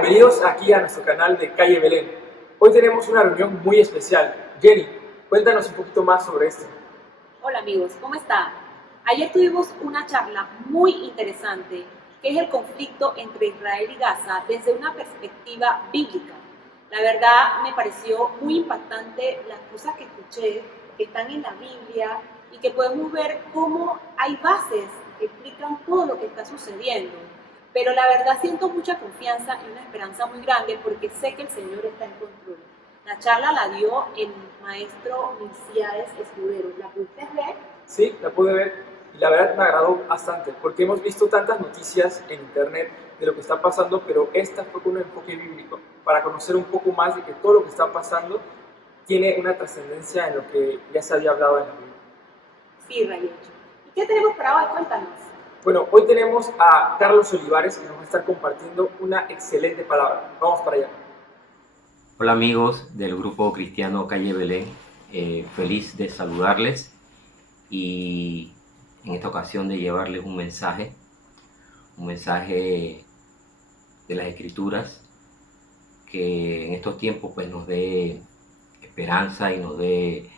bienvenidos aquí a nuestro canal de Calle Belén. Hoy tenemos una reunión muy especial. Jenny, cuéntanos un poquito más sobre esto. Hola amigos, ¿cómo están? Ayer tuvimos una charla muy interesante que es el conflicto entre Israel y Gaza desde una perspectiva bíblica. La verdad me pareció muy impactante las cosas que escuché que están en la Biblia y que podemos ver cómo hay bases que explican todo lo que está sucediendo. Pero la verdad siento mucha confianza y una esperanza muy grande porque sé que el Señor está en control. La charla la dio el maestro Milciades Escudero. ¿La pudiste ver? Sí, la pude ver y la verdad me agradó bastante porque hemos visto tantas noticias en internet de lo que está pasando, pero esta fue con un enfoque bíblico para conocer un poco más de que todo lo que está pasando tiene una trascendencia en lo que ya se había hablado en la Biblia. Sí, Rayecho. ¿Y qué tenemos para hoy? Cuéntanos. Bueno, hoy tenemos a Carlos Olivares que nos va a estar compartiendo una excelente palabra. Vamos para allá. Hola amigos del grupo cristiano Calle Belén, feliz de saludarles y en esta ocasión de llevarles un mensaje de las Escrituras que en estos tiempos pues nos dé esperanza y nos dé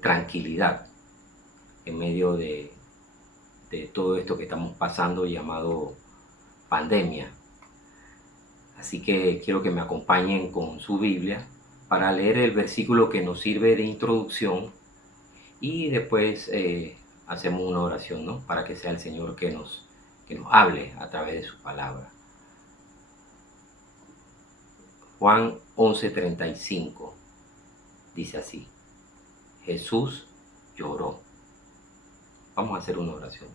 tranquilidad en medio de todo esto que estamos pasando llamado pandemia. Así que quiero que me acompañen con su Biblia para leer el versículo que nos sirve de introducción y después hacemos una oración, ¿no? Para que sea el Señor que nos hable a través de su palabra. Juan 11:35 dice así: Jesús lloró. Vamos a hacer una oración.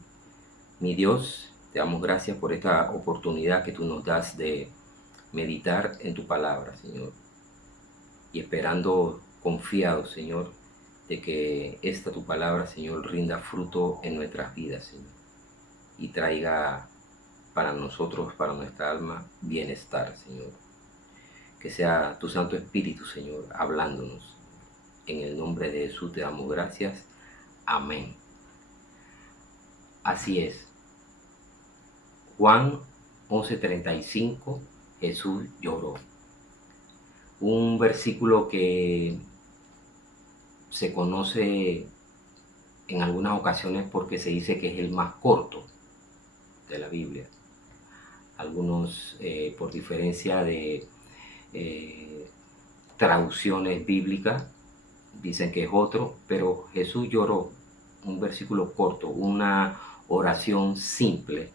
Mi Dios, te damos gracias por esta oportunidad que tú nos das de meditar en tu palabra, Señor, y esperando confiado, Señor, de que esta tu palabra, Señor, rinda fruto en nuestras vidas, Señor, y traiga para nosotros, para nuestra alma, bienestar, Señor. Que sea tu Santo Espíritu, Señor, hablándonos. En el nombre de Jesús te damos gracias. Amén. Así es. Juan 11:35, Jesús lloró. Un versículo que se conoce en algunas ocasiones porque se dice que es el más corto de la Biblia. Algunos, por diferencia de traducciones bíblicas, dicen que es otro, pero Jesús lloró, un versículo corto, una oración simple,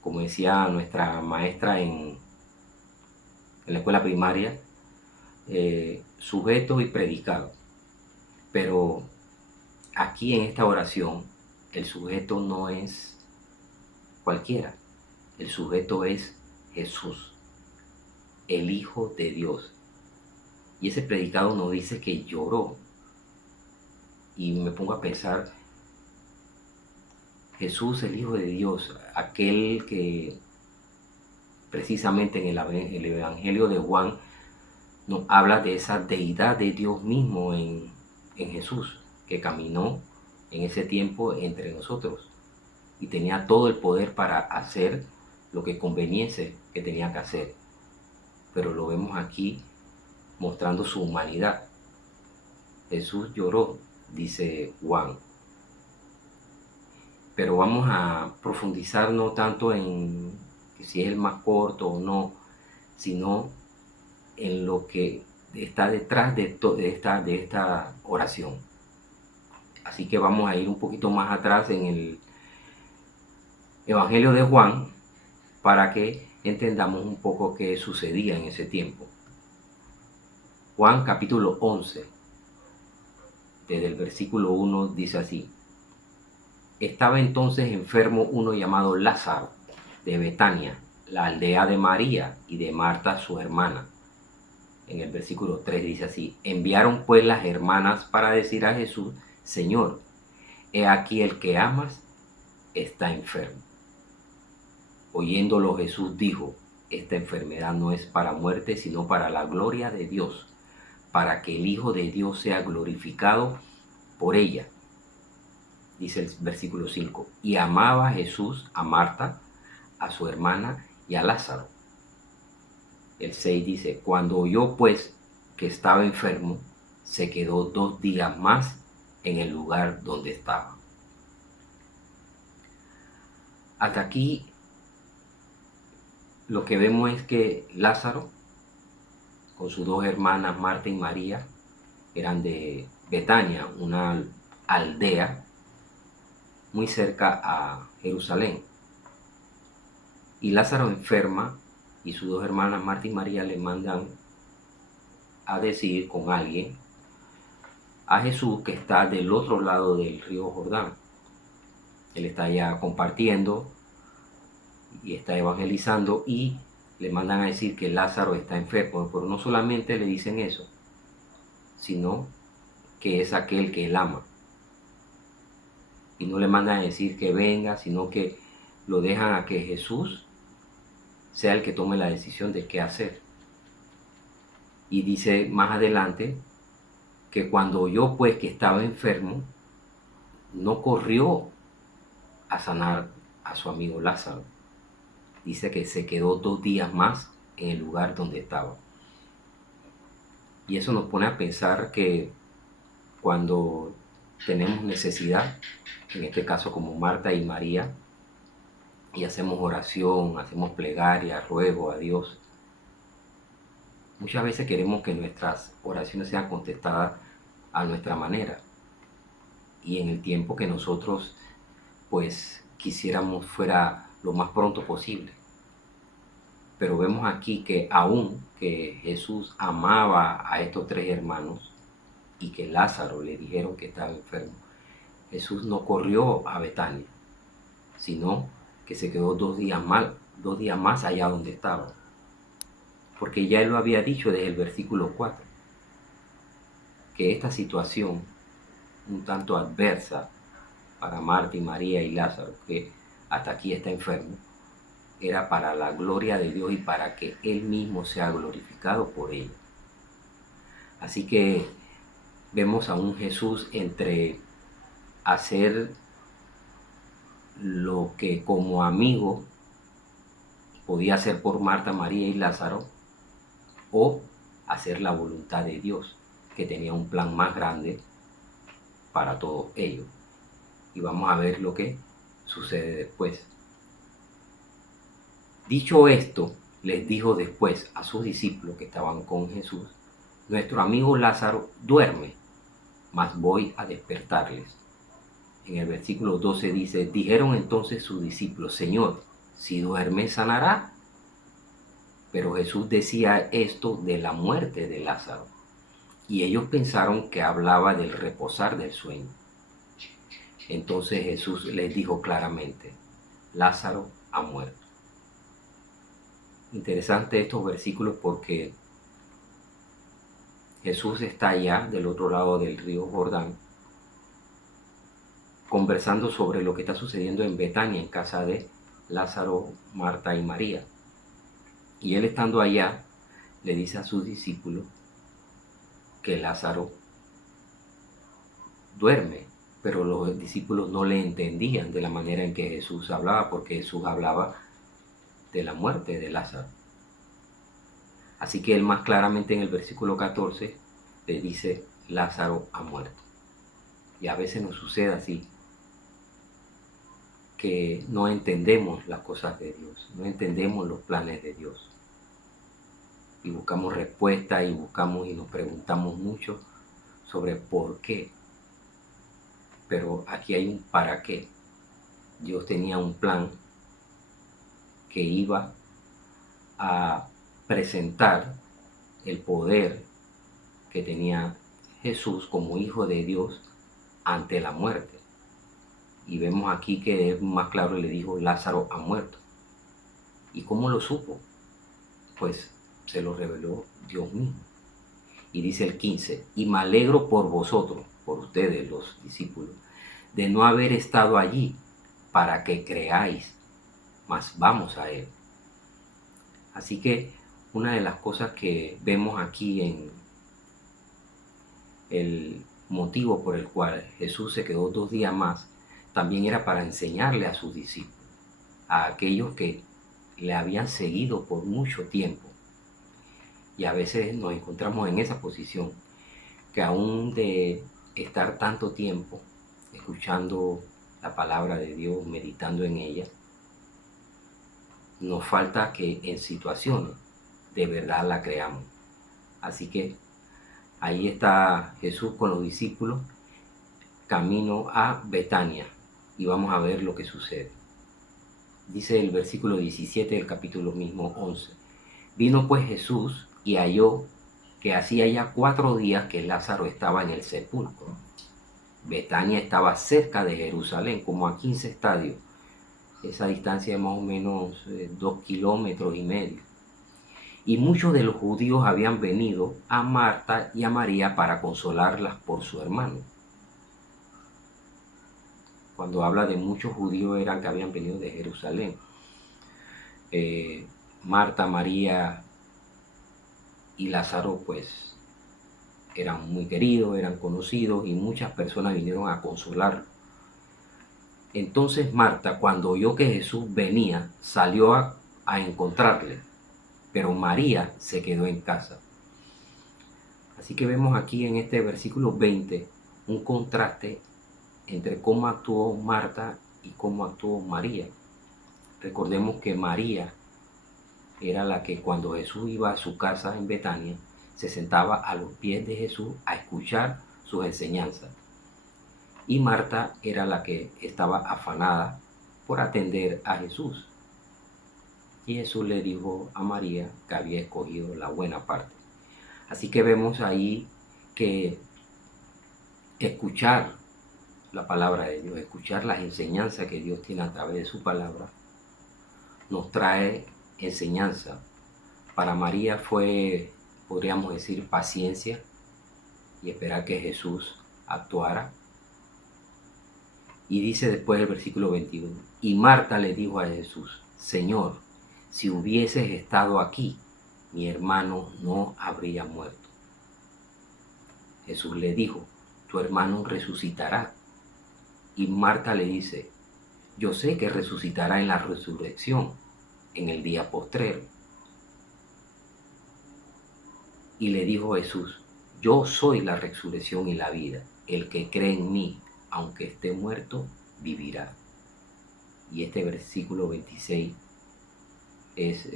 como decía nuestra maestra en la escuela primaria, sujeto y predicado. Pero aquí en esta oración el sujeto no es cualquiera, el sujeto es Jesús, el Hijo de Dios. Y ese predicado nos dice que lloró. Y me pongo a pensar, Jesús, el Hijo de Dios, aquel que precisamente en el Evangelio de Juan nos habla de esa deidad de Dios mismo en Jesús, que caminó en ese tiempo entre nosotros y tenía todo el poder para hacer lo que conveniese que tenía que hacer. Pero lo vemos aquí mostrando su humanidad. Jesús lloró, dice Juan. Pero vamos a profundizar no tanto en que si es el más corto o no, sino en lo que está detrás de esta oración. Así que vamos a ir un poquito más atrás en el Evangelio de Juan para que entendamos un poco qué sucedía en ese tiempo. Juan capítulo 11, desde el versículo 1 dice así: Estaba entonces enfermo uno llamado Lázaro, de Betania, la aldea de María y de Marta su hermana. En el versículo 3 dice así: Enviaron pues las hermanas para decir a Jesús: Señor, he aquí el que amas está enfermo. Oyéndolo Jesús dijo: Esta enfermedad no es para muerte, sino para la gloria de Dios, para que el Hijo de Dios sea glorificado por ella. Dice el versículo 5, y amaba Jesús a Marta, a su hermana y a Lázaro. el 6 dice, cuando oyó pues que estaba enfermo, se quedó 2 días más en el lugar donde estaba. Hasta aquí lo que vemos es que Lázaro, con sus 2 hermanas, Marta y María, eran de Betania, una aldea muy cerca a Jerusalén. Y Lázaro enferma y sus 2 hermanas, Marta y María, le mandan a decir con alguien a Jesús que está del otro lado del río Jordán. Él está ya compartiendo y está evangelizando y le mandan a decir que Lázaro está enfermo, pero no solamente le dicen eso, sino que es aquel que él ama. Y no le mandan a decir que venga, sino que lo dejan a que Jesús sea el que tome la decisión de qué hacer. Y dice más adelante que cuando oyó pues que estaba enfermo, no corrió a sanar a su amigo Lázaro. Dice que se quedó 2 días más en el lugar donde estaba. Y eso nos pone a pensar que cuando tenemos necesidad, en este caso como Marta y María, y hacemos oración, hacemos plegaria, ruego a Dios, muchas veces queremos que nuestras oraciones sean contestadas a nuestra manera y en el tiempo que nosotros pues quisiéramos fuera lo más pronto posible. Pero vemos aquí que aún que Jesús amaba a estos 3 hermanos y que Lázaro le dijeron que estaba enfermo, Jesús no corrió a Betania, sino que se quedó 2 días más allá donde estaba. Porque ya él lo había dicho desde el versículo 4, que esta situación un tanto adversa para Marta y María y Lázaro, que hasta aquí está enfermo, era para la gloria de Dios y para que Él mismo sea glorificado por ellos. Así que vemos a un Jesús entre hacer lo que como amigo podía hacer por Marta, María y Lázaro, o hacer la voluntad de Dios, que tenía un plan más grande para todos ellos. Y vamos a ver lo que sucede después. Dicho esto, les dijo después a sus discípulos que estaban con Jesús, nuestro amigo Lázaro duerme, mas voy a despertarles. En el versículo 12 dice, dijeron entonces sus discípulos, Señor, si duerme sanará. Pero Jesús decía esto de la muerte de Lázaro, y ellos pensaron que hablaba del reposar del sueño. Entonces Jesús les dijo claramente, Lázaro ha muerto. Interesante estos versículos porque Jesús está allá del otro lado del río Jordán, conversando sobre lo que está sucediendo en Betania, en casa de Lázaro, Marta y María. Y él estando allá, le dice a sus discípulos que Lázaro duerme, pero los discípulos no le entendían de la manera en que Jesús hablaba, porque Jesús hablaba de la muerte de Lázaro. Así que él más claramente en el versículo 14 le dice, Lázaro ha muerto. Y a veces nos sucede así, que no entendemos las cosas de Dios, no entendemos los planes de Dios. Y buscamos respuestas y nos preguntamos mucho sobre por qué. Pero aquí hay un para qué. Dios tenía un plan que iba a presentar el poder que tenía Jesús como hijo de Dios ante la muerte. Y vemos aquí que es más claro, le dijo, Lázaro ha muerto. ¿Y cómo lo supo? Pues se lo reveló Dios mismo. Y dice el 15, y me alegro por vosotros, por ustedes los discípulos, de no haber estado allí para que creáis, mas vamos a él. Así que una de las cosas que vemos aquí en el motivo por el cual Jesús se quedó 2 días más, también era para enseñarle a sus discípulos, a aquellos que le habían seguido por mucho tiempo, Y a veces nos encontramos en esa posición, que aún de estar tanto tiempo escuchando la palabra de Dios, meditando en ella, nos falta que en situaciones de verdad la creamos. Así que ahí está Jesús con los discípulos camino a Betania y vamos a ver lo que sucede. Dice el versículo 17 del capítulo mismo 11. Vino pues Jesús y halló que hacía ya 4 días que Lázaro estaba en el sepulcro. Betania estaba cerca de Jerusalén, como a 15 estadios. Esa distancia es más o menos 2,5 kilómetros. Y muchos de los judíos habían venido a Marta y a María para consolarlas por su hermano. Cuando habla de muchos judíos eran que habían venido de Jerusalén. Marta, María y Lázaro pues eran muy queridos, eran conocidos y muchas personas vinieron a consolarlo. Entonces Marta, cuando oyó que Jesús venía, salió a encontrarle, pero María se quedó en casa. Así que vemos aquí en este versículo 20 un contraste entre cómo actuó Marta y cómo actuó María. Recordemos que María era la que cuando Jesús iba a su casa en Betania, se sentaba a los pies de Jesús a escuchar sus enseñanzas. Y Marta era la que estaba afanada por atender a Jesús. Y Jesús le dijo a María que había escogido la buena parte. Así que vemos ahí que escuchar la palabra de Dios, escuchar las enseñanzas que Dios tiene a través de su palabra, nos trae enseñanza. Para María fue, podríamos decir, paciencia y esperar que Jesús actuara. Y dice después el versículo 21, y Marta le dijo a Jesús, Señor, si hubieses estado aquí, mi hermano no habría muerto. Jesús le dijo, tu hermano resucitará. Y Marta le dice, yo sé que resucitará en la resurrección, en el día postrero. Y le dijo Jesús, yo soy la resurrección y la vida. El que cree en mí, aunque esté muerto, vivirá. Y este versículo 26 es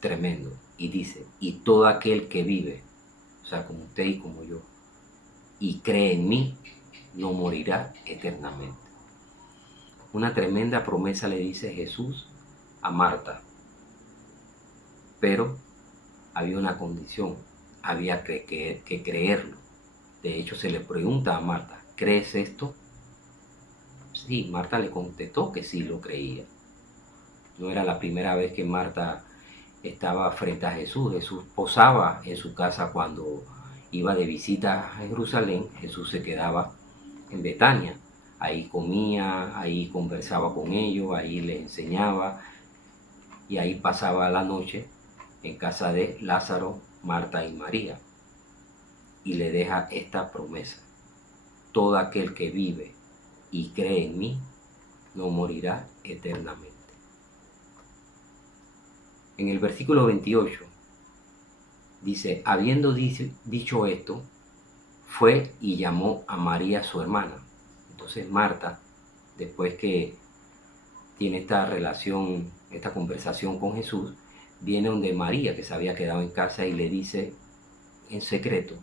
tremendo. Y dice, y todo aquel que vive, o sea, como usted y como yo, y cree en mí, no morirá eternamente. Una tremenda promesa le dice Jesús a Marta. Pero había una condición, había que creerlo. De hecho, se le pregunta a Marta, ¿crees esto? Sí, Marta le contestó que sí lo creía. No era la primera vez que Marta estaba frente a Jesús. Jesús posaba en su casa cuando iba de visita a Jerusalén. Jesús se quedaba en Betania. Ahí comía, ahí conversaba con ellos, ahí les enseñaba y ahí pasaba la noche en casa de Lázaro, Marta y María. Y le deja esta promesa. Todo aquel que vive y cree en mí no morirá eternamente. En el versículo 28 dice, habiendo dicho esto, fue y llamó a María su hermana. Entonces Marta, después que tiene esta relación, esta conversación con Jesús, viene donde María, que se había quedado en casa, y le dice en secreto,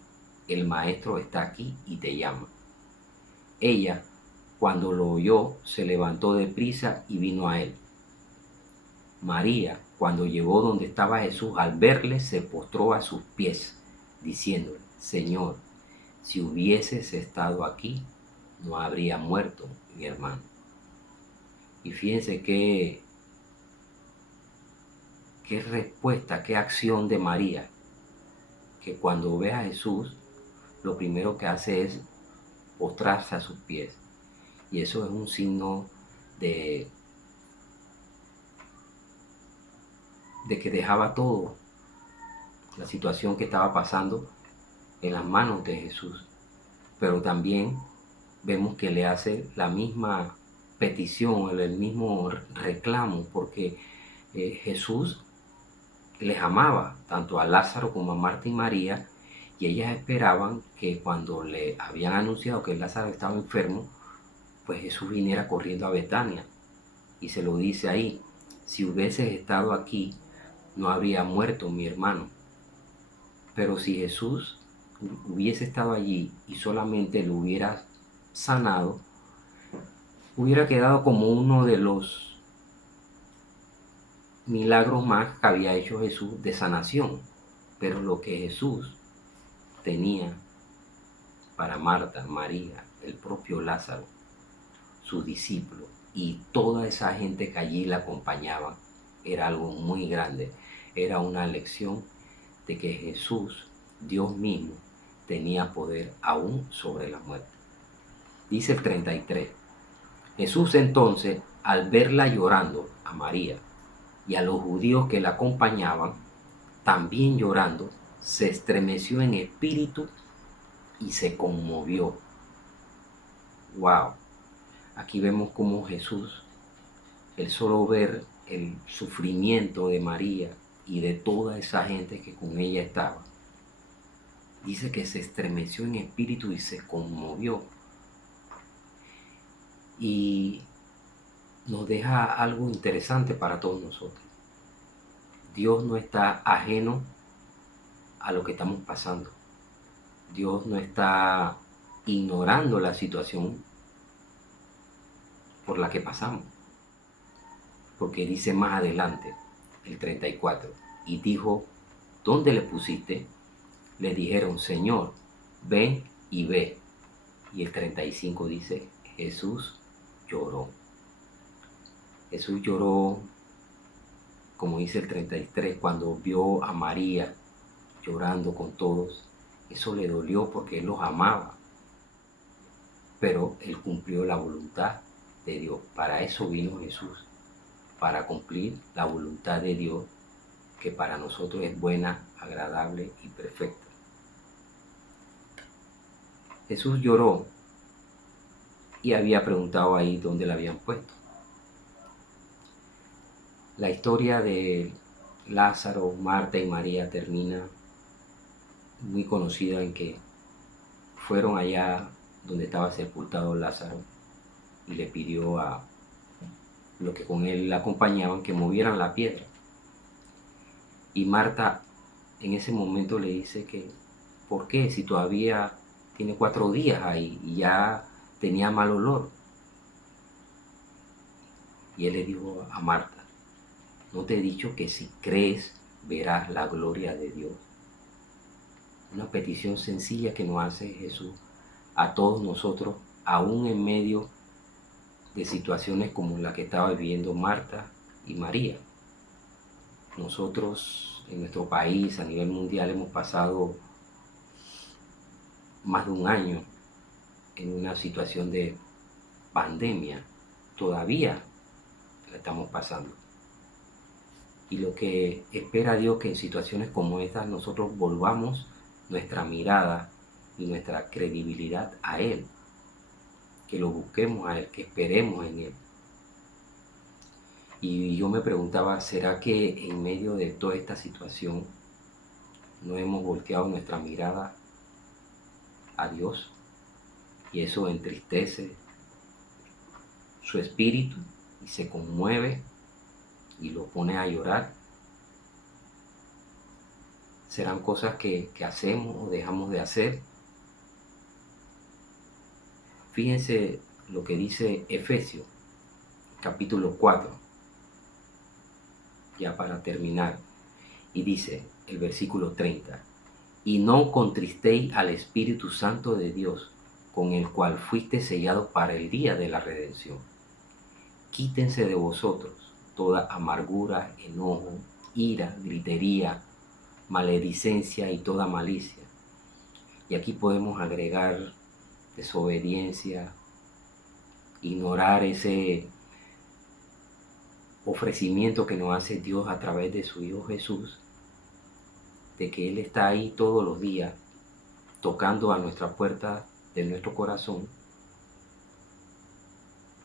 el maestro está aquí y te llama. Ella, cuando lo oyó, se levantó deprisa y vino a él. María, cuando llegó donde estaba Jesús, al verle, se postró a sus pies, diciéndole, Señor, si hubieses estado aquí, no habría muerto mi hermano. Y fíjense qué respuesta, qué acción de María, que cuando ve a Jesús, lo primero que hace es postrarse a sus pies. Y eso es un signo de que dejaba todo, la situación que estaba pasando, en las manos de Jesús. Pero también vemos que le hace la misma petición, el mismo reclamo, porque Jesús les amaba, tanto a Lázaro como a Marta y María, y ellas esperaban que cuando le habían anunciado que Lázaro estaba enfermo, pues Jesús viniera corriendo a Betania. Y se lo dice ahí: si hubieses estado aquí, no habría muerto mi hermano. Pero si Jesús hubiese estado allí y solamente lo hubiera sanado, hubiera quedado como uno de los milagros más que había hecho Jesús de sanación. Pero lo que Jesús tenía para Marta, María, el propio Lázaro, sus discípulos y toda esa gente que allí la acompañaban, era algo muy grande. Era una lección de que Jesús, Dios mismo, tenía poder aún sobre la muerte. Dice el 33: Jesús entonces, al verla llorando a María y a los judíos que la acompañaban, también llorando, se estremeció en espíritu y se conmovió. ¡Wow! Aquí vemos cómo Jesús, el solo ver el sufrimiento de María y de toda esa gente que con ella estaba, dice que se estremeció en espíritu y se conmovió. Y nos deja algo interesante para todos nosotros. Dios no está ajeno a lo que estamos pasando. Dios no está ignorando la situación por la que pasamos. Porque dice más adelante, el 34, y dijo: ¿dónde le pusiste? Le dijeron: Señor, ven y ve. Y el 35 dice: Jesús lloró. Jesús lloró, como dice el 33, cuando vio a María llorando con todos. Eso le dolió porque Él los amaba. Pero Él cumplió la voluntad de Dios. Para eso vino Jesús, para cumplir la voluntad de Dios, que para nosotros es buena, agradable y perfecta. Jesús lloró y había preguntado ahí dónde la habían puesto. La historia de Lázaro, Marta y María termina muy conocida en que fueron allá donde estaba sepultado Lázaro y le pidió a los que con él la acompañaban que movieran la piedra. Y Marta en ese momento le dice que ¿por qué? Si todavía tiene 4 días ahí y ya tenía mal olor. Y él le dijo a Marta: ¿no te he dicho que si crees verás la gloria de Dios? Una petición sencilla que nos hace Jesús a todos nosotros, aún en medio de situaciones como la que estaba viviendo Marta y María. Nosotros en nuestro país, a nivel mundial, hemos pasado más de un año en una situación de pandemia. Todavía la estamos pasando. Y lo que espera Dios, que en situaciones como estas nosotros volvamos nuestra mirada y nuestra credibilidad a Él, que lo busquemos a Él, que esperemos en Él. Y yo me preguntaba, ¿será que en medio de toda esta situación no hemos volteado nuestra mirada a Dios? Y eso entristece su espíritu y se conmueve y lo pone a llorar. ¿Serán cosas que hacemos o dejamos de hacer? Fíjense lo que dice Efesios, capítulo 4, ya para terminar. Y dice el versículo 30: y no contristéis al Espíritu Santo de Dios, con el cual fuiste sellados para el día de la redención. Quítense de vosotros toda amargura, enojo, ira, gritería, maledicencia y toda malicia. Y aquí podemos agregar desobediencia, ignorar ese ofrecimiento que nos hace Dios a través de su Hijo Jesús, de que Él está ahí todos los días tocando a nuestra puerta de nuestro corazón,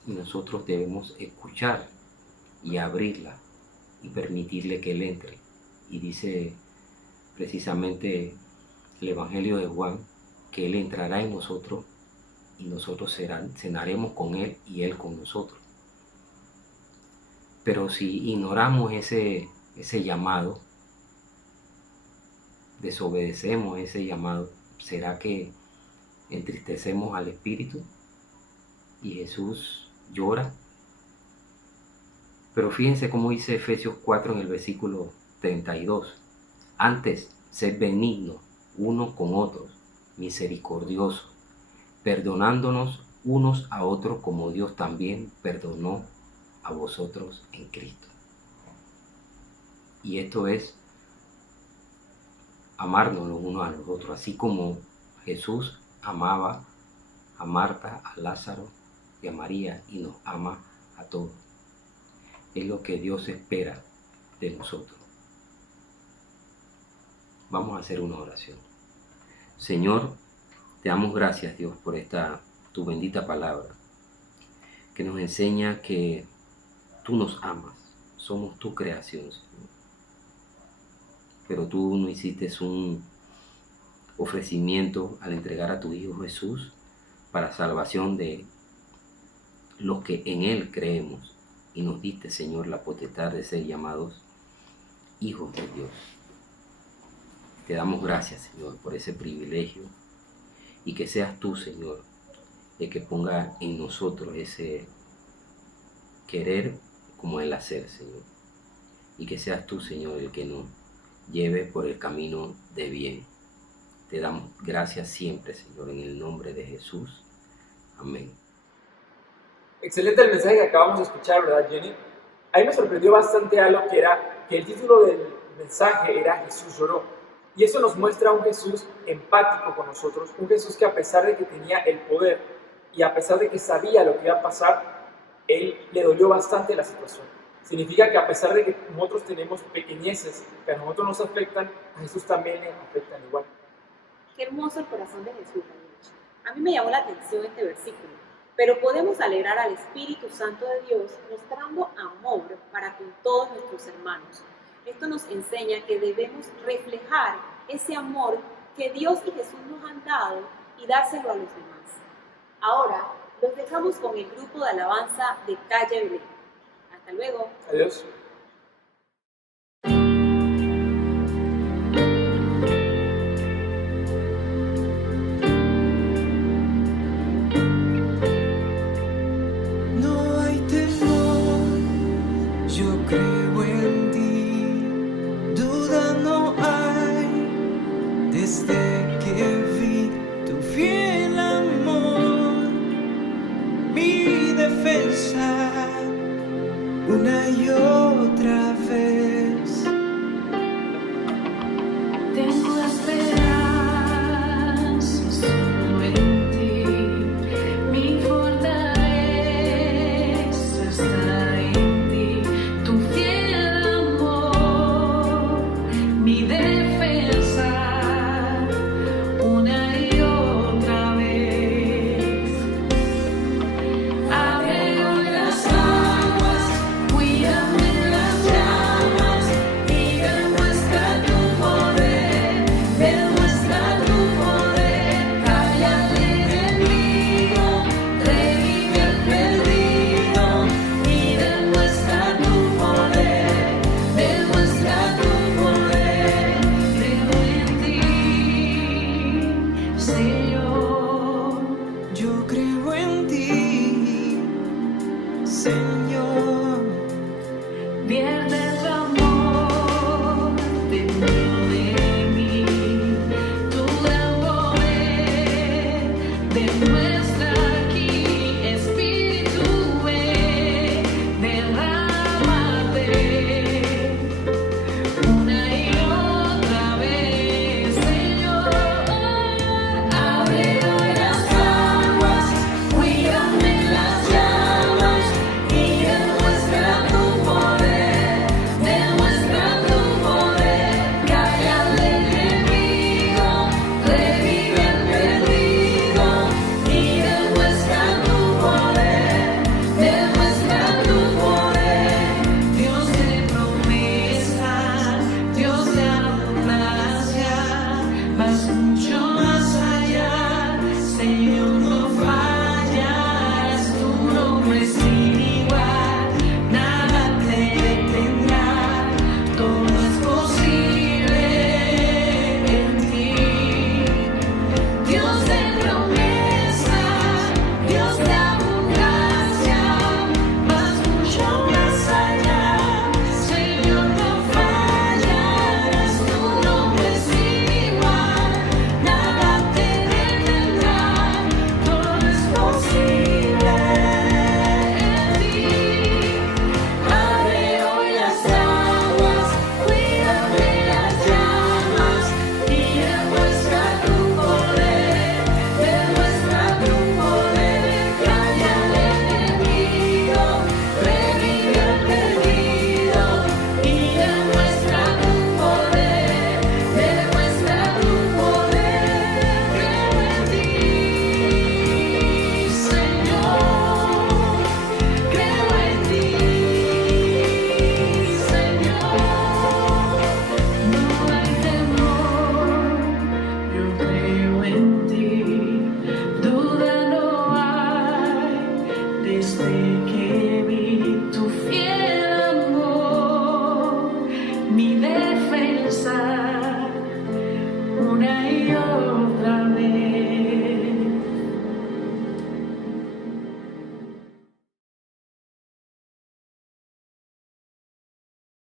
y nosotros debemos escuchar y abrirla y permitirle que Él entre. y dice precisamente el Evangelio de Juan que Él entrará en nosotros y nosotros cenaremos con Él y Él con nosotros. Pero si ignoramos ese llamado, desobedecemos ese llamado, ¿será que entristecemos al Espíritu y Jesús llora? Pero fíjense cómo dice Efesios 4 en el versículo 32. Antes, sed benignos unos con otros, misericordiosos, perdonándonos unos a otros como Dios también perdonó a vosotros en Cristo. Y esto es amarnos los unos a los otros, así como Jesús amaba a Marta, a Lázaro y a María y nos ama a todos. Es lo que Dios espera de nosotros. Vamos a hacer una oración. Señor, te damos gracias, Dios, por esta tu bendita palabra, que nos enseña que tú nos amas, somos tu creación, Señor. Pero tú no hiciste un ofrecimiento al entregar a tu Hijo Jesús para salvación de los que en Él creemos, y nos diste, Señor, la potestad de ser llamados hijos de Dios. Te damos gracias, Señor, por ese privilegio, y que seas tú, Señor, el que ponga en nosotros ese querer como el hacer, Señor, y que seas tú, Señor, el que nos lleve por el camino de bien. Te damos gracias siempre, Señor, en el nombre de Jesús. Amén. Excelente el mensaje que acabamos de escuchar, ¿verdad, Jenny? A mí me sorprendió bastante algo que era que el título del mensaje era Jesús lloró. Y eso nos muestra un Jesús empático con nosotros, un Jesús que a pesar de que tenía el poder y a pesar de que sabía lo que iba a pasar, Él le dolió bastante la situación. Significa que a pesar de que nosotros tenemos pequeñeces que a nosotros nos afectan, a Jesús también le afectan igual. Qué hermoso el corazón de Jesús. A mí me llamó la atención este versículo. Pero podemos alegrar al Espíritu Santo de Dios mostrando amor para con todos nuestros hermanos. Esto nos enseña que debemos reflejar ese amor que Dios y Jesús nos han dado y dárselo a los demás. Ahora los dejamos con el grupo de alabanza de Calle Belén. Hasta luego. Adiós. Creo en ti, duda no hay, desde que vi tu fiel amor, mi defensa, una y otra vez.